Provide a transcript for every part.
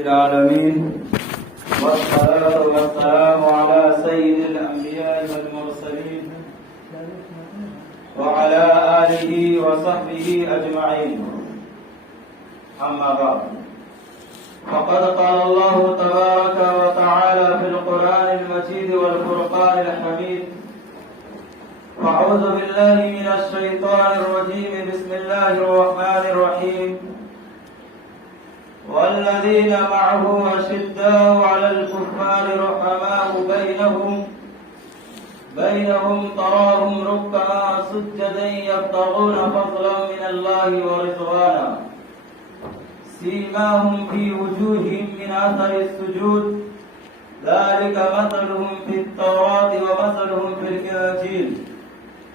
العالمين والصلاة والسلام على سيد الأنبياء والمرسلين وعلى آله وصحبه أجمعين. أما بعد، فقد قال الله تبارك وتعالى في القرآن المجيد والفرقان الحميد: أعوذ بالله من الشيطان الرجيم. بسم الله الرحمن الرحيم. والذين معه أشداء على الكفار رحماء بينهم تراهم ركعا سجدا يبتغون فضلا من الله ورضوانا سيماهم في وجوههم من أثر السجود ذلك مثلهم في التوراة ومثلهم في الإنجيل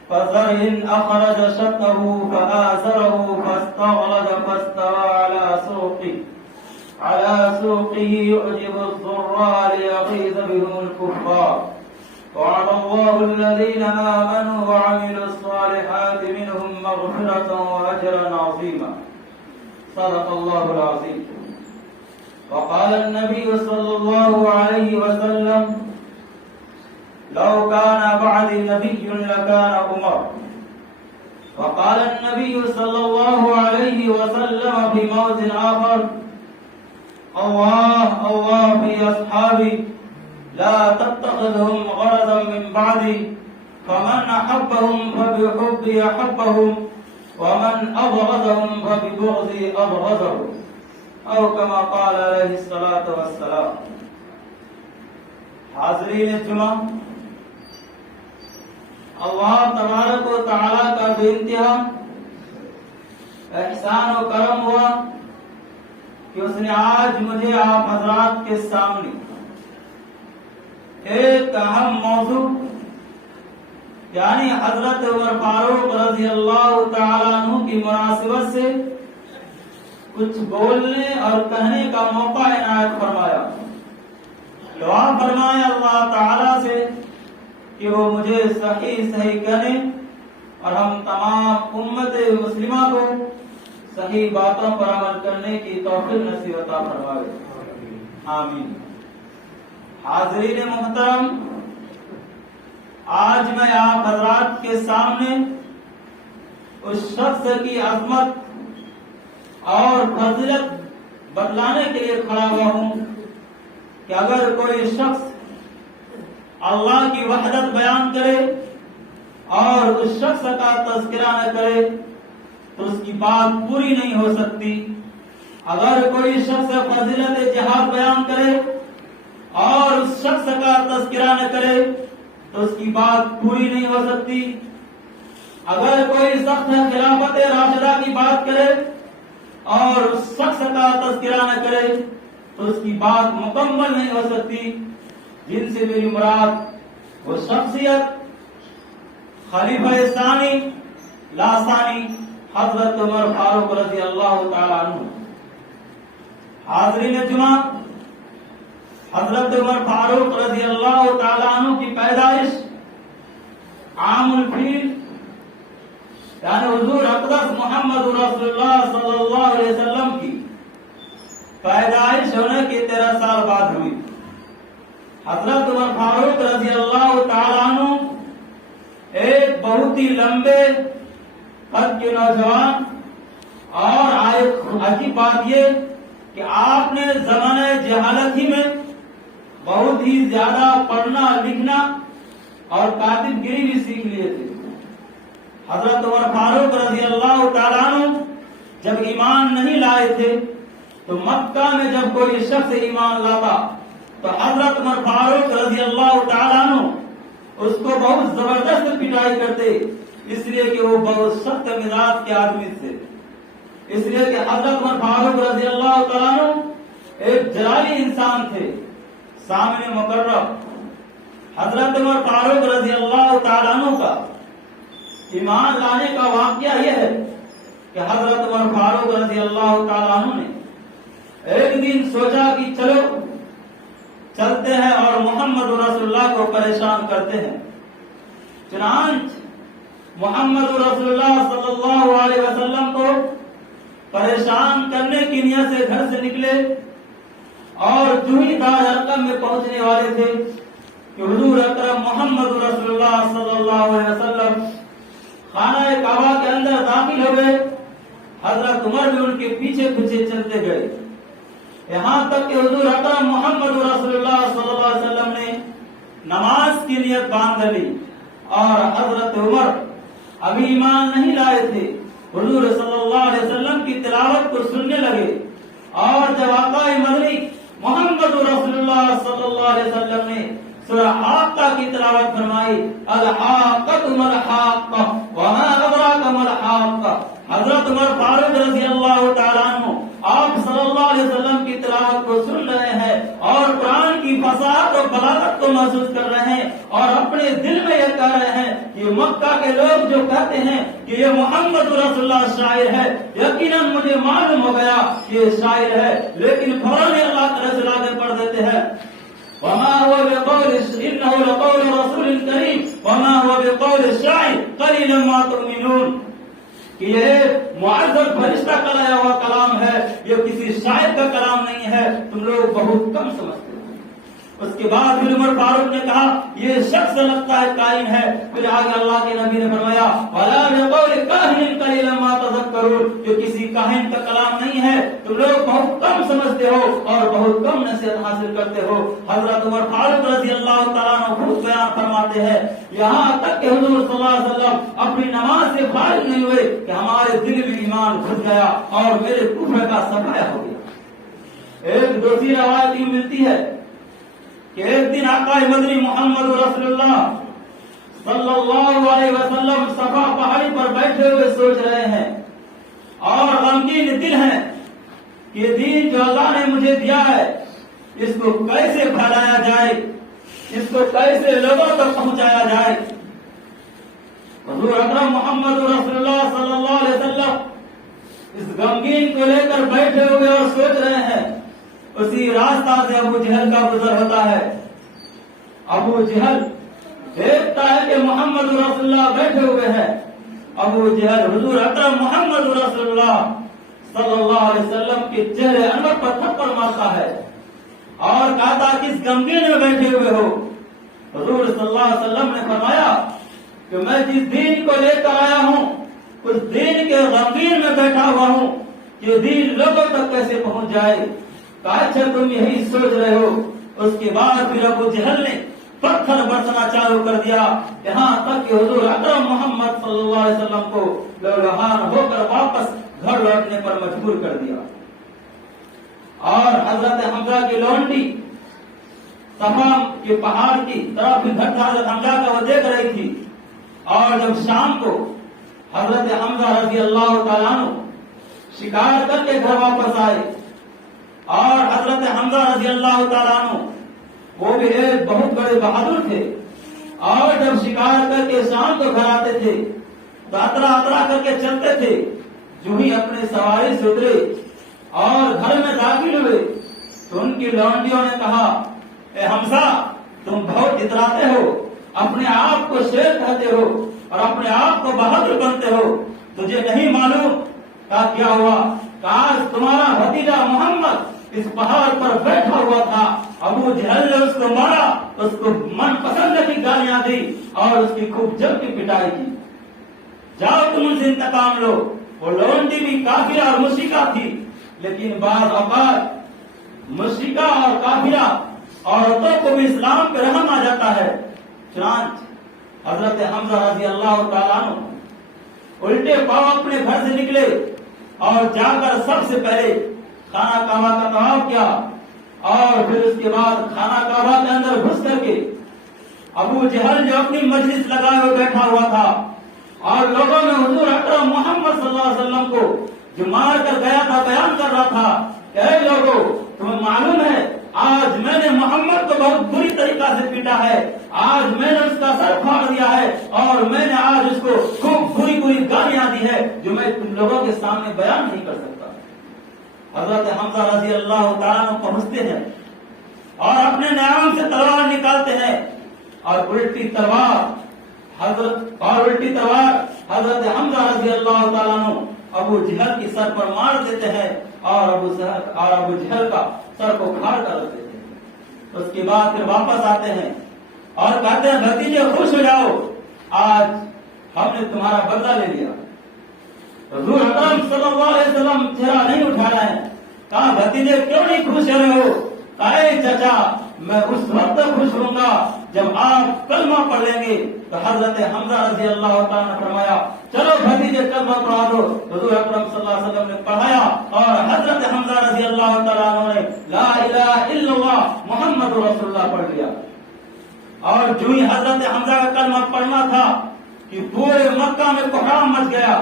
كزرع أخرج شطه فآزره فاستغلظ فاستوى على سوقه يعجب الضراء ليغيظ بهم الكفار. وعد الله الذين آمنوا وعملوا الصالحات منهم مغفرة وأجرا عظيما. صدق الله العظيم. وقال النبي صلى الله عليه وسلم: لو كان بعدي نبي لكان عمر. وقال النبي صلى الله عليه وسلم في موضع آخر: الله الله في أصحابي لا تتخذهم غرضا من بعدي فمن أحبهم فبحبي أحبهم ومن أبغضهم فببغضي أبغضهم، أو كما قال عليه الصلاة والسلام. حاضرین جمعہ، اللہ تبارک و تعالیٰ کا بے انتہا احسان و کرم ہوا کہ اس نے آج مجھے آپ حضرات کے سامنے ایک اہم موضوع یعنی حضرت عمر فاروق رضی اللہ تعالیٰ عنہ کی مناسبت سے کچھ بولنے اور کہنے کا موقع عنایت فرمایا. دعا فرمائے اللہ تعالیٰ سے کہ وہ مجھے صحیح کہنے اور ہم تمام امت مسلمہ کو صحیح باتوں پر عمل کرنے کی توفیق نصیب عطا فرمائے. آمین. حاضرین محترم، آج میں آپ حضرات کے سامنے اس شخص کی عظمت اور فضیلت بتلانے کے لیے کھڑا ہوا ہوں کہ اگر کوئی شخص اللہ کی وحدت بیان کرے اور اس شخص کا تذکرہ نہ کرے تو اس کی بات پوری نہیں ہو سکتی. اگر کوئی شخص فضیلت جہاد بیان کرے اور اس شخص کا تذکرہ نہ کرے تو اس کی بات پوری نہیں ہو سکتی. اگر کوئی شخص خلافت راشدہ کی بات کرے اور اس شخص کا تذکرہ نہ کرے تو اس کی بات مکمل نہیں ہو سکتی. جن سے میری مراد وہ شخصیت خلیفہ ثانی لا ثانی حضرت عمر فاروق رضی اللہ تعالیٰ عنہ. حاضرین جمعہ، حضرت عمر فاروق رضی اللہ تعالیٰ عنہ کی پیدائش عام الفیل یعنی حضور اقدس محمد رسول اللہ صلی اللہ علیہ وسلم کی پیدائش ہونے کے 13 سال بعد ہوئی. حضرت عمر فاروق رضی اللہ تعالیٰ عنہ ایک بہت ہی لمبے قد کے نوجوان، اور عجیب بات یہ کہ آپ نے زمانہ جہالت ہی میں بہت ہی زیادہ پڑھنا لکھنا اور کاتب گری بھی سیکھ لیے تھے. حضرت عمر فاروق رضی اللہ تعالیٰ عنہ جب ایمان نہیں لائے تھے تو مکہ میں جب کوئی شخص ایمان لاتا تو حضرت عمر فاروق رضی اللہ تعالیٰ عنہ اس کو بہت زبردست پٹائی کرتے، اس لیے کہ وہ بہت سخت مزاج کے آدمی تھے. اس لیے کہ حضرت عمر فاروق رضی اللہ تعالیٰ عنہ ایک جلالی انسان تھے. سامنے مقرب حضرت عمر فاروق رضی اللہ تعالیٰ عنہ کا ایمان لانے کا واقعہ یہ ہے کہ حضرت عمر فاروق رضی اللہ تعالیٰ عنہ نے ایک دن سوچا کہ چلو چلتے ہیں اور محمد رسول اللہ کو پریشان کرتے ہیں. چنانچہ محمد رسول اللہ صلی اللہ علیہ وسلم کو پریشان کرنے کی نیت سے گھر سے نکلے اور جو ہی دار ارقم میں پہنچنے والے تھے کہ حضور اکرم محمد رسول اللہ صلی اللہ علیہ وسلم خانہ کعبہ کے اندر داخل ہو گئے، حضرت عمر بھی ان کے پیچھے پیچھے چلتے گئے، یہاں تک کہ حضور اکرم محمد رسول اللہ صلی اللہ علیہ وسلم نے نماز کی نیت باندھ لی، اور حضرت عمر ابھی ایمان نہیں لائے تھے، حضور صلی اللہ علیہ وسلم کی تلاوت کو سننے لگے، اور جب آقا مدنی محمد رسول اللہ صلی اللہ علیہ وسلم نے سورہ حاقہ کی تلاوت فرمائی، الحاقۃ ما الحاقہ وما ادراک ما الحاقہ، حضرت عمر فاروق رضی اللہ تعالیٰ عنہ آپ صلی اللہ علیہ وسلم کی تلاوت کو سن رہے ہیں اور قرآن کی فصاحت اور بلاغت کو محسوس کر رہے ہیں، اور اپنے دل میں یہ کہہ رہے ہیں کہ مکہ کے لوگ جو کہتے ہیں کہ یہ محمد رسول اللہ شاعر ہے، یقیناً مجھے معلوم ہو گیا کہ یہ شاعر ہے، لیکن فوراً اللہ تعالیٰ سے آگے پڑھ دیتے ہیں، وما هو بقول انه لقول رسول کریم وما هو بقول الشاعر قليلا ما تؤمنون، کہ یہ معزز فرشتہ کا لایا ہوا کلام ہے، یہ کسی شاعر کا کلام نہیں ہے، تم لوگ بہت کم سمجھتے ہو۔ اس کے بعد پھر عمر فاروق نے کہا یہ شخص لگتا ہے کائن ہے، پھر آگے اللہ کے نبی نے فرمایا ولا بقول کاہن قلیلا ما تذکرون، یہ کسی کاہن کا کلام نہیں ہے، تم لوگ بہت کم سمجھتے ہو اور بہت کم نصیحت حاصل کرتے ہو۔ حضرت عمر فاروق رضی اللہ تعالیٰ عنہ خود بیان فرماتے ہیں، یہاں تک کہ حضور صلی اللہ علیہ وسلم اپنی نماز سے فارغ نہیں ہوئے کہ ہمارے دل میں ایمان گھس گیا اور میرے کفر کا صفایا ہو گیا۔ ایک دوسری روایت یہ ملتی ہے کہ ایک دن آقا مدنی محمد رسول اللہ صلی اللہ علیہ وسلم صفا پہاڑی پر بیٹھے ہوئے سوچ رہے ہیں اور غمگین دل ہیں کہ دین جو اللہ نے مجھے دیا ہے اس کو کیسے پھیلایا جائے، اس کو کیسے لوگوں تک پہنچایا جائے۔ حضور اکرم محمد رسول اللہ صلی اللہ علیہ وسلم اس غمگین کو لے کر بیٹھے ہوئے اور سوچ رہے ہیں، اسی راستہ سے ابو جہل کا گزر ہوتا ہے۔ ابو جہل دیکھتا ہے کہ محمد رسول اللہ بیٹھے ہوئے ہیں، ابو جہل حضور اکرم محمد رسول اللہ صلی اللہ علیہ وسلم کے چہرے انور پر تھپڑ مارتا ہے اور کہتا کس غمگین میں بیٹھے ہوئے ہو؟ حضور صلی اللہ علیہ وسلم نے فرمایا کہ میں جس دین کو لے کر آیا ہوں اس دین کے غمگین میں بیٹھا ہوا ہوں کہ دین لوگوں تک کیسے پہنچ جائے۔ اچھا تم یہی سوچ رہے ہو۔ اس کے بعد پھر ابو جہل نے پتھر برسنا چالو کر دیا، یہاں تک کہ حضور اکرم محمد صلی اللہ علیہ وسلم کو لہوحان ہو کر واپس گھر لوٹنے پر مجبور کر دیا۔ اور حضرت حمزہ کی لونڈی صفا کے پہاڑ کی طرف ادھر حضرت حمزہ کا وہ دیکھ رہی تھی، اور جب شام کو حضرت حمزہ رضی اللہ تعالیٰ عنہ شکار کر کے گھر واپس آئے، اور حضرت حمزہ رضی اللہ تعالیٰ عنہ وہ بھی ایک بہت بڑے بہادر تھے، اور جب شکار کر کے شام کو گھر آتے تھے تو اترا اترا کر کے چلتے تھے، جو ہی اپنے سواری سے اترے اور گھر میں داخل ہوئے تو ان کی لونڈیوں نے کہا اے حمزہ تم بہت اتراتے ہو، اپنے آپ کو شیر کہتے ہو اور اپنے آپ کو بہادر بنتے ہو، تجھے نہیں معلوم کیا ہوا؟ کاش تمہارا بھتیجا محمد اس پہاڑ پر بیٹھا ہوا تھا، ابو جہل نے اس کو مارا، اس کو من پسند کی گالیاں دی اور اس کی خوب جم کی پٹائی کی، جاؤ تم ان سے انتقام لو۔ وہ لونڈی بھی کافرہ اور مشرکہ تھی، لیکن بعض اوقات مشرکہ اور کافرہ عورتوں کو بھی اسلام پہ رحم آ جاتا ہے۔ چنانچہ حضرت حمزہ رضی اللہ تعالیٰ عنہ الٹے پاؤں اپنے گھر سے نکلے اور جا کر سب سے پہلے خانہ کعبہ کا طواف کیا، اور پھر اس کے بعد خانہ کعبہ کے اندر گھس کر کے ابو جہل جو اپنی مجلس لگائے ہوئے بیٹھا ہوا تھا اور لوگوں میں حضور اکرم محمد صلی اللہ علیہ وسلم کو جو مار کر گیا تھا بیان کر رہا تھا کہ اے لوگوں تمہیں معلوم ہے آج میں نے محمد کو بہت بری طریقہ سے پیٹا ہے، آج میں نے اس کا سر پھاڑ دیا ہے اور میں نے آج اس کو خوب بری بری گالیاں دی ہے جو میں تم لوگوں کے سامنے بیان نہیں کر سکتا۔ حضرت حمزہ رضی اللہ تعالیٰ عنہ پہنچتے ہیں اور اپنے نیام سے تلوار نکالتے ہیں اور الٹی تلوار حضرت حمزہ رضی اللہ تعالیٰ عنہ ابو جہل کی سر پر مار دیتے ہیں اور ابو جہل کا سر کو پھاڑ کر رکھتے تھے۔ اس کے بعد پھر واپس آتے ہیں اور کہتے ہیں بھتیجے خوش ہو جاؤ، آج ہم نے تمہارا بدلہ لے لیا۔ حضور اکرم صلی اللہ علیہ وسلم چہرہ نہیں اٹھا رہے ہیں، کہا بھتیجے کیوں نہیں خوش ہو رہے ہو؟ کہا چچا میں اس وقت خوش ہوں گا جب آپ کلمہ پڑھ لیں گے۔ تو حضرت حمزہ رضی اللہ تعالیٰ نے فرمایا چلو بھتیجے کلمہ پڑھا دو۔ حضور اکرم صلی اللہ علیہ وسلم نے پڑھایا اور حضرت حمزہ رضی اللہ تعالیٰ عنہ نے لا الہ الا اللہ محمد رسول اللہ پڑھ لیا۔ اور جو ہی حضرت حمزہ کا کلمہ پڑھنا تھا کہ پورے مکہ میں کوہرام مچ گیا،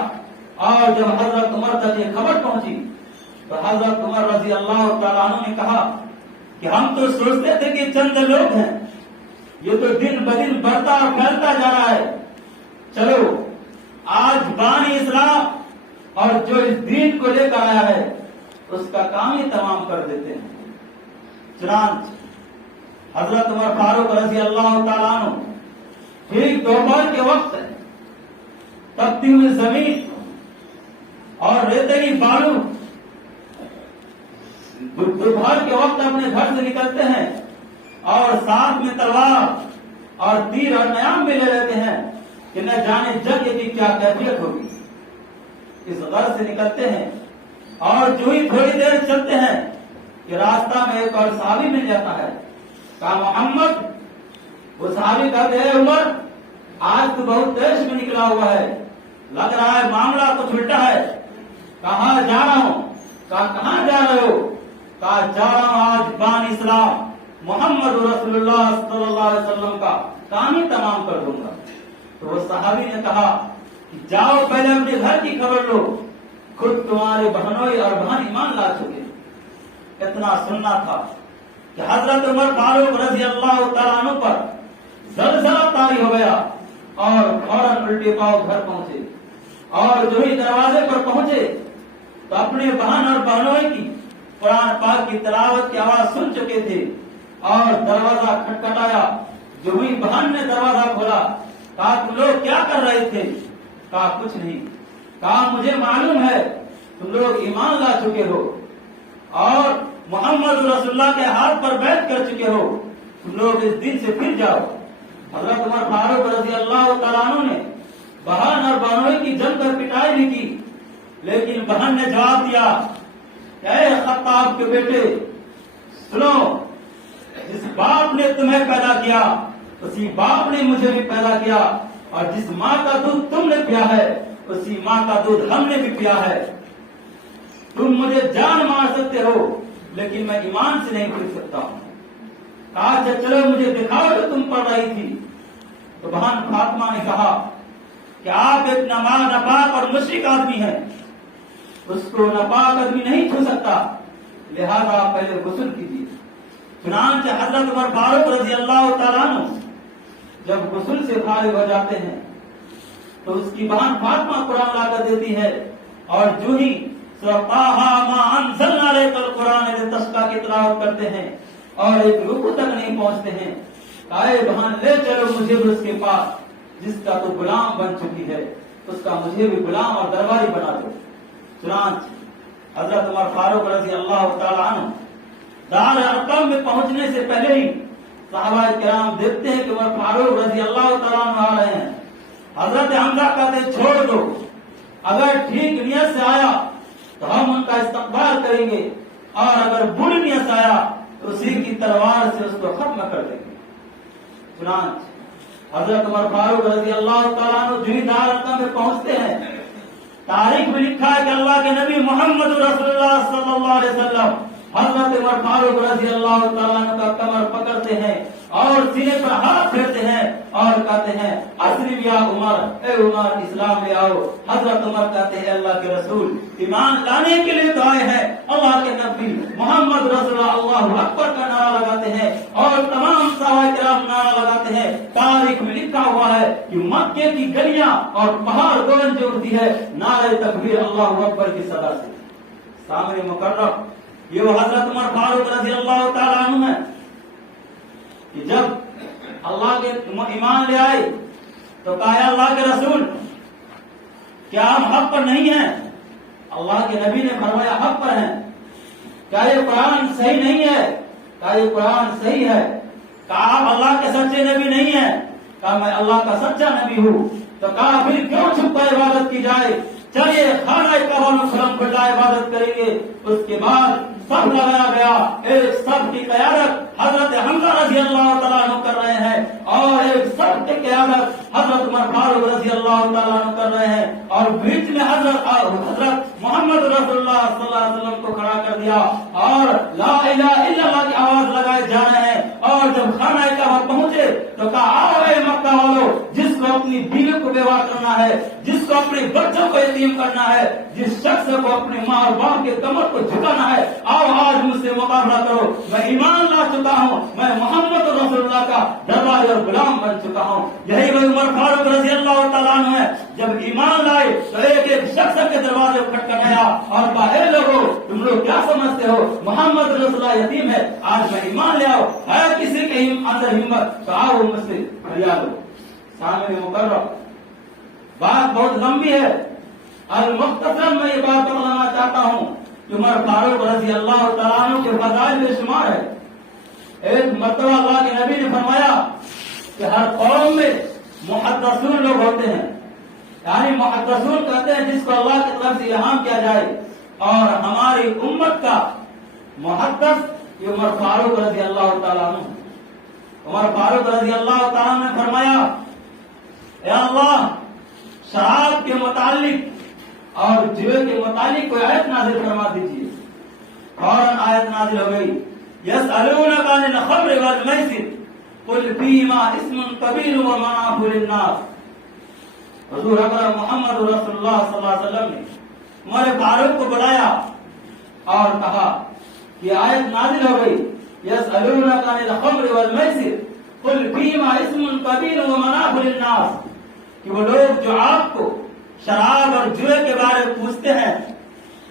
اور جب حضرت عمر تک یہ خبر پہنچی تو حضرت عمر رضی اللہ تعالیٰ عنہ نے کہا کہ ہم تو سوچتے تھے کہ چند لوگ ہیں، یہ تو دن بدن بڑھتا اور پھیلتا جا رہا ہے، چلو آج بانی اسلام اور جو اس دین کو لے کر آیا ہے اس کا کام ہی تمام کر دیتے ہیں۔ چنانچہ حضرت عمر فاروق رضی اللہ تعالیٰ عنہ ٹھیک دوپہر کے وقت تپتی ہوئی زمین اور ریتیلی بالو، دوپہر کے وقت اپنے گھر سے نکلتے ہیں اور ساتھ میں تلوار اور تیر اور نیام بھی لے لیتے ہیں کہ نہ جانے جنگ کی کیا کیفیت ہوگی۔ اس غرض سے نکلتے ہیں اور جو ہی تھوڑی دیر چلتے ہیں کہ راستہ میں ایک اور صحابی مل جاتا ہے، کہا محمد، وہ صحابی کہتے ہیں عمر آج تو بہت تیز میں نکلا ہوا ہے، لگ رہا ہے معاملہ کچھ الٹا ہے۔ کہاں جا رہا ہوں؟ کہا کہاں جا رہے ہو؟ کہا جا رہا ہوں آج بان اسلام محمد رسول اللہ صلی اللہ علیہ وسلم کا کام ہی تمام کر دوں گا۔ تو وہ صحابی نے کہا کہ جاؤ پہلے اپنے گھر کی خبر لو، خود تمہارے بہنوئی اور بہن ایمان لا چکے۔ اتنا سننا تھا کہ حضرت عمر فاروق رضی اللہ تعالیٰ عنہ پر زلزلہ طاری ہو گیا اور فوراً الٹے پاؤں گھر پہنچے، اور جو ہی دروازے پر پہنچے تو اپنے بہن اور بہنوئی کی قرآن پاک کی تلاوت کی آواز سن چکے تھے اور دروازہ کھٹکھٹایا۔ جو ہوئی بہن نے دروازہ کھولا، کہا تم لوگ کیا کر رہے تھے؟ کہا کچھ نہیں۔ کہا مجھے معلوم ہے تم لوگ ایمان لا چکے ہو اور محمد رسول اللہ کے ہاتھ پر بیعت کر چکے ہو، تم لوگ اس دن سے پھر جاؤ۔ حضرت عمر فاروق رضی اللہ تعالیٰ عنہ نے بہن اور بہنوئی کی جم کر پٹائی بھی کی، لیکن بہن نے جواب دیا کہ اے خطاب کے بیٹے سنو، جس باپ نے تمہیں پیدا کیا اسی باپ نے مجھے بھی پیدا کیا، اور جس ماں کا دودھ تم نے پیا ہے اسی ماں کا دودھ ہم نے بھی پیا ہے۔ تم مجھے جان مار سکتے ہو لیکن میں ایمان سے نہیں پوچھ سکتا ہوں۔ کہا چلو مجھے دکھاؤ جو تم پڑھ رہی تھی۔ تو بہن فاطمہ نے کہا کہ آپ ایک ناپاک اور مشرک آدمی ہیں، اس کو ناپاک آدمی نہیں چھو سکتا، لہذا آپ پہلے غسل کیجیے۔ چنانچہ حضرت عمر فاروق رضی اللہ تعالیٰ عنہ جب غسل سے فارغ ہو جاتے ہیں تو اس کی بہن فاطمہ قرآن لا کر دیتی ہے، اور جو ہی قرآن تسکا کی تلاوت کرتے ہیں اور ایک رکوع تک نہیں پہنچتے ہیں، اے بہن لے چلو مجھے بھی اس کے پاس جس کا تو غلام بن چکی ہے، اس کا مجھے بھی غلام اور درباری بنا دو۔ چنانچہ حضرت عمر فاروق رضی اللہ تعالیٰ عنہ دار ارقم میں پہنچنے سے پہلے ہی صحابہ کرام دیکھتے ہیں کہ عمر فاروق رضی اللہ تعالیٰ عنہ آ رہے ہیں۔ حضرت حمزہ کہتے ہیں چھوڑ دو، اگر ٹھیک نیت سے آیا تو ہم ان کا استقبال کریں گے، اور اگر بری نیت سے آیا تو اسی کی تلوار سے اس کو ختم کر دیں گے۔ چنانچہ حضرت عمر فاروق رضی اللہ تعالیٰ عنہ جو ہی دار ارقم میں پہنچتے ہیں، تاریخ میں لکھا ہے کہ اللہ کے نبی محمد رسول اللہ صلی اللہ علیہ وسلم حضرت عمر فاروق رضی اللہ تعالیٰ عنہ کا کمر پکڑتے ہیں اور سینے پر ہاتھ پھیرتے ہیں اور کہتے ہیں اسلم یا عمر، اے عمر اسلام لے آؤ۔ حضرت عمر کہتے ہیں اللہ کے رسول ایمان لانے کے لیے تو آئے ہیں۔ اللہ کے نبی محمد رسول اللہ اکبر کا نعرہ لگاتے ہیں اور تمام صحابہ کرام نعرہ لگاتے ہیں۔ تاریخ میں لکھا ہوا ہے کہ مکے کی گلیاں اور پہاڑ گونج اٹھتی ہے نعرہ تکبیر اللہ اکبر کی صدا سے۔ سامنے مقرر یہ وہ حضرت عمر فاروق رضی اللہ تعالیٰ عنہ ہے کہ جب اللہ کے ایمان لے آئے تو کہا اللہ کے رسول کیا ہم حق پر نہیں ہیں؟ اللہ کے نبی نے فرمایا حق پر ہیں، کیا یہ قرآن صحیح نہیں ہے؟ کیا یہ قرآن صحیح ہے؟ کہا آپ اللہ کے سچے نبی نہیں ہیں؟ کہا میں اللہ کا سچا نبی ہوں۔ تو کہا پھر کیوں چھپ کر عبادت کی جائے؟ چلیے خانہ کعبہ میں قدم پھیلا عبادت کریں گے۔ اس کے بعد سب لگایا گیا، ایک سب کی قیادت حضرت حمزہ رضی اللہ تعالیٰ عنہ کر رہے ہیں، اور ایک سب کی قیادت حضرت عمر فاروق رضی اللہ تعالیٰ عنہ کر رہے ہیں، اور بیچ میں حضرت محمد رسول اللہ صلی اللہ علیہ وسلم کو کھڑا کر دیا، اور لا الہ الا اللہ کی آواز لگائے جا رہے ہیں۔ اور جب خانہ کعبہ پہنچے تو کہا آؤ اے مکہ والو، جس کو اپنی بیوی کو بیوہ کرنا ہے، جس کو اپنے بچوں کو یتیم کرنا ہے، جس شخص کو اپنے ماں اور باپ کے کمر کو جھکانا ہے، آؤ آج مجھ سے مقابلہ کرو۔ میں ایمان لا چکا ہوں، میں محمد رسول اللہ کا درباری اور غلام بن چکا ہوں۔ یہی وہ عمر فاروق رضی اللہ تعالیٰ عنہ ہے، جب ایمان لائے تو ایک ایک شخص کے دروازے کھٹکھٹایا اور کہا اے لوگو، تم لوگ کیا سمجھتے ہو محمد رسول اللہ یتیم ہے؟ آج میں ایمان لے آؤ، ہے کسی کے اندر ہمت تو آؤ مجھ سے فریاد ہو۔ سامنے مقرر بات بہت لمبی ہے، المختصر میں یہ بات بتلانا چاہتا ہوں کہ عمر فاروق رضی اللہ تعالیٰ عنہ کے فضائل بے شمار ہے۔ ایک مرتبہ اللہ کے نبی نے فرمایا کہ ہر قوم میں محدثون لوگ ہوتے ہیں، یعنی محدثون کہتے ہیں جس کو اللہ کی طرف سے الہام کیا جائے، اور ہماری امت کا محدث یہ عمر فاروق رضی اللہ تعالیٰ عنہ۔ عمر فاروق رضی اللہ تعالیٰ عنہ نے فرمایا اے اللہ، شراب کے متعلق اور جوے کے متعلق کوئی آیت نازل فرما دیجیے۔ فوراً آیت نازل ہو گئی، یسألونک عن الخمر والمیسر قل فیہما اسم کبیر ومنافع للناس۔ حضور اکرم محمد رسول اللہ صلی اللہ علیہ وسلم نے عمر فاروق کو بلایا اور کہا کہ آیت نازل ہو گئی، یسألونک عن الخمر والمیسر قل فیہما اسم کبیر ومنافع للناس، کہ وہ لوگ جو آپ کو شراب اور جوئے کے بارے میں پوچھتے ہیں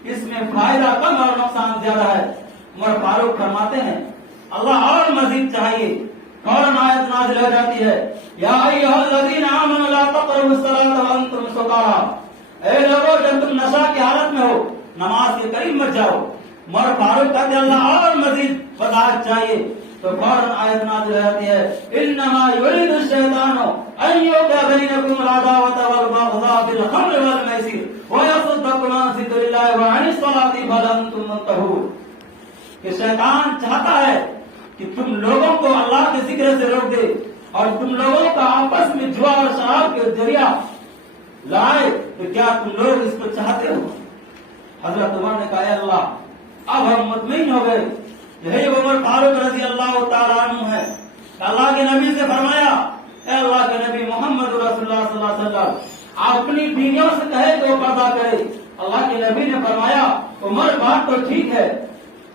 اس میں فائدہ کم اور نقصان زیادہ ہے۔ عمر فاروق فرماتے ہیں اللہ اور مزید چاہیے۔ فوراً آیت نازل ہو جاتی ہے، یا ایھا الذین آمنوا لا تقربوا الصلاۃ وانتم سکارى، اے لوگوں جب تم نشہ کی حالت میں ہو نماز کے قریب مت جاؤ۔ عمر فاروق کہتے ہیں اللہ اور مزید وضاحت چاہیے، تو فوراً آیت نازل ہو جاتی ہے، انما یرید الشیطان ان یوقع بینکم العداوۃ والبغضاء فی الخمر والمیسر ویصدکم عن ذکر اللہ وعن الصلاۃ فہل انتم منتہون، کہ شیطان چاہتا ہے کہ تم لوگوں کو اللہ کے ذکر سے روک دے اور تم لوگوں کا آپس میں جوا اور شراب کے ذریعہ لائے، تو کیا تم لوگ اس کو چاہتے ہو؟ حضرت عمر نے کہا اے اللہ، اب ہم مطمئن ہو گئے۔ یہی عمر فاروق رضی اللہ تعالیٰ عنہ ہے، اللہ کے نبی سے فرمایا اے اللہ کے نبی محمد رسول اللہ صلی اللہ علیہ وسلم، اپنی بیویوں سے کہے کہ وہ پردہ کرے۔ اللہ کے نبی نے فرمایا عمر بات تو ٹھیک ہے،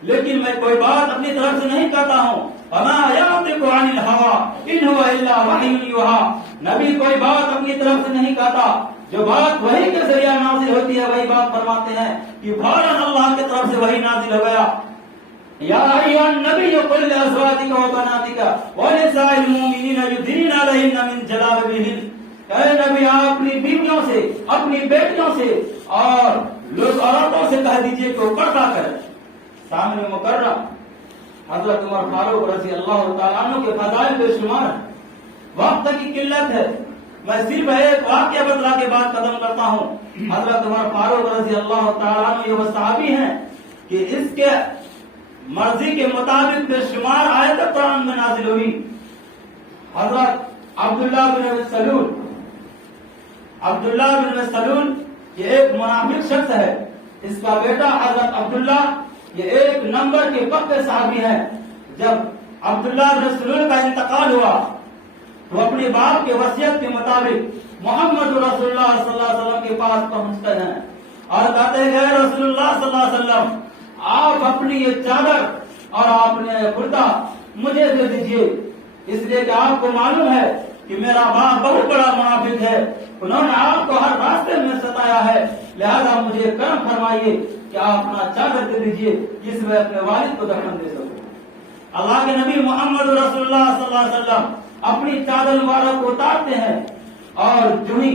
لیکن میں کوئی بات اپنی طرف سے نہیں کہتا ہوں، وما ينطق عن الهوى ان هو الا وحی یوحى، نبی کوئی بات اپنی طرف سے نہیں کہتا، جو بات وحی کے ذریعہ نازل ہوتی ہے وہی بات فرماتے ہیں کہ فوراً اللہ کی طرف سے وحی نازل ہو گیا، یا ایھا النبی قل لازواجک وبناتک ونساء المؤمنین یدنین علیہن من جلابیبہن، اے نبی آپ اپنی بیویوں سے، اپنی بیٹیوں سے اور لوگ عورتوں سے کہہ دیجئے کہ وہ پردہ کریں۔ سامنے مکرم حضرت عمر فاروق رضی اللہ تعالیٰ عنہ کے فضائل بے شمار ہیں، وقت کی قلت ہے، میں صرف ایک واقعہ بتلا کے بعد ختم کرتا ہوں۔ حضرت عمر فاروق رضی اللہ تعالیٰ عنہ یہ وہ صحابی ہیں کہ اس کے مرضی کے مطابق بے شمار آیت قرآن میں نازل ہوئی۔ حضرت عبداللہ بن سلول، عبداللہ بن سلول یہ ایک منافق شخص ہے، اس کا بیٹا حضرت عبداللہ یہ ایک نمبر کے پکے صحابی ہیں۔ جب عبداللہ بن سلول کا انتقال ہوا تو اپنے باپ کے وصیت کے مطابق محمد رسول اللہ صلی اللہ علیہ وسلم کے پاس پہنچتے ہیں اور کہتے ہیں کہ رسول اللہ صلی اللہ علیہ وسلم آپ اپنی یہ چادر اور اپنے کرتا مجھے دے دیجئے، اس لیے کہ آپ کو معلوم ہے کہ میرا باپ بہت بڑا منافق ہے، انہوں نے آپ کو ہر راستے میں ستایا ہے، لہذا مجھے کرم فرمائیے کہ آپ اپنا چادر دے دیجئے جس میں اپنے والد کو دفن دے سکوں۔ اللہ کے نبی محمد رسول اللہ صلی اللہ علیہ وسلم اپنی چادر مبارک کو اتارتے ہیں اور جو ہی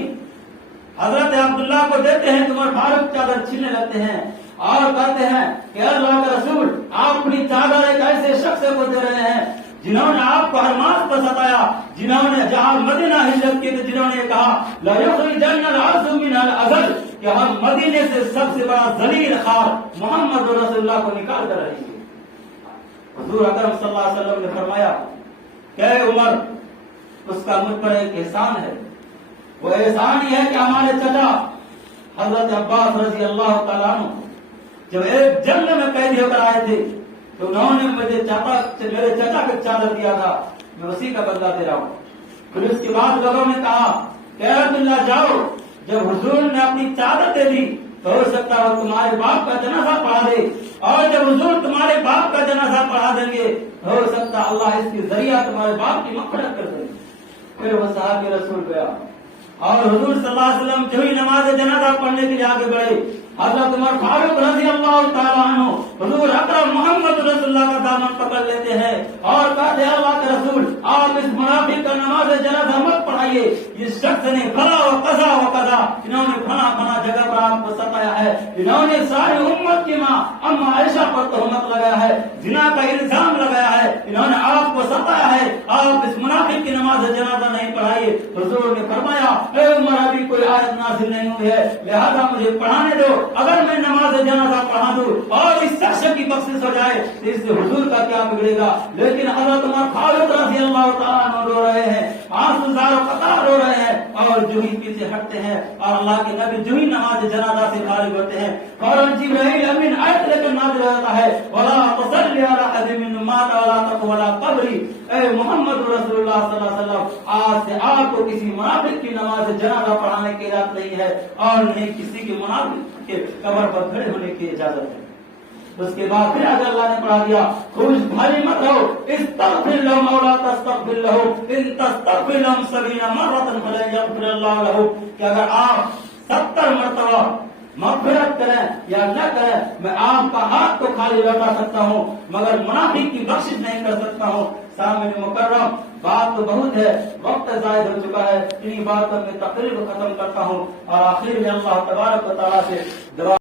حضرت عبداللہ کو دیتے ہیں تو عمر فاروق چادر چھیننے لگتے ہیں اور کہتے ہیں کہ اللہ کے رسول آپ اپنی چادر ایک ایسے شخص کو دے رہے ہیں جنہوں نے آپ کو ہر ماس پر ستایا، جنہوں نے جہاں مدینہ ہجرت کی تو جنہوں نے کہا لَيُخْرِجَنَّ الْعَزُّ مِنَ الْأَذَلِ کہ ہم مدینے سے سب سے بڑا ذلیل خار محمد رسول اللہ کو نکال کر رہیں گے۔ حضور اکرم صلی اللہ علیہ وسلم نے فرمایا کہ اے عمر، اس کا مجھ پر ایک احسان ہے، وہ احسان یہ ہے کہ ہمارے چچا حضرت عباس رضی اللہ تعالیٰ عنہ جب ایک جنگ میں قید ہو کر آئے تھے تو انہوں نے میرے چچا کو چادر دیا تھا، میں اسی کا بدلہ دے رہا ہوں۔ پھر اس کے بعد لوگوں نے کہا کہ عبداللہ جاؤ، جب حضور نے اپنی چادر دے دی تو ہو سکتا ہے تمہارے باپ کا جنازہ پڑھا دے، اور جب حضور تمہارے باپ کا جنازہ پڑھا دیں گے تو ہو سکتا ہے اللہ اس کے ذریعہ تمہارے باپ کی مغفرت کر دے۔ پھر وہ صحابی رسول گیا اور حضور صلی اللہ علیہ وسلم جو ہی نماز جنازہ پڑھنے کے لیے آگے بڑھے، حضرت عمر فاروق رضی اللہ تعالیٰ عنہ حضور اکرم محمد رسول اللہ کا دامن پکڑ لیتے ہیں اور کہتے ہیں اللہ کے رسول آپ اس منافق کا نماز جنازہ مت پڑھائیے، اس شخص نے فلاں و قضا و قضا، انہوں نے فلاں جگہ پر آپ کو ستایا ہے، انہوں نے ساری امت کی ماں اما عائشہ پر تہمت لگایا ہے، زنا کا الزام لگایا ہے، انہوں نے آپ کو ستایا ہے، آپ اس منافق کی نماز جنازہ نہیں پڑھائیے۔ حضور نے فرمایا اے عمر ابھی کوئی آیت نازل نہیں ہوئی ہے، لہذا مجھے پڑھانے دو، اگر میں نماز جنازہ پڑھا دوں اور اس شخص کی بخشش ہو جائے تو اس سے حضور کا کیا بگڑے گا۔ لیکن حضرت عمر فاروق رضی اللہ تعالیٰ عنہ رو رہے ہیں، آنسو زار و قطار رو رہے ہیں اور جو ہی پیچھے ہٹتے ہیں اور اللہ کے نبی جو ہی نماز جنازہ سے فارغ ہوتے ہیں فوراً جبرائیل امین آیت لے کر نازل ہوتا ہے وَلَا تُصَلِّ عَلَىٰ أَحَدٍ مِّنْهُمْ مَاتَ وَلَا تَقُمْ عَلَىٰ قَبْرِهِ، اے محمد رسول اللہ صلی اللہ علیہ وسلم آج سے آپ کو کسی منافق کی نماز جنازہ پڑھانے کی اجازت نہیں ہے اور نہیں کسی کے منافق کے قبر پر کھڑے ہونے کی اجازت ہے۔ اس کے بعد پھر آج اللہ نے پڑھا دیا خوش بھاری مت رہو، استغفر لهم او لا تستغفر لهم ان تستغفر لهم 70 مرة فلن يغفر الله لهم کہ اگر آپ 70 مرتبہ مغفرت کریں یا نہ کریں میں آپ کا ہاتھ تو خالی لوٹا سکتا ہوں مگر منافق کی بخشش نہیں کر سکتا ہوں۔ سامنے مکرم بات تو بہت ہے، وقت زائد ہو چکا ہے، انہی باتوں میں تقریر ختم کرتا ہوں اور آخر میں اللہ تبارک و تعالیٰ سے دعا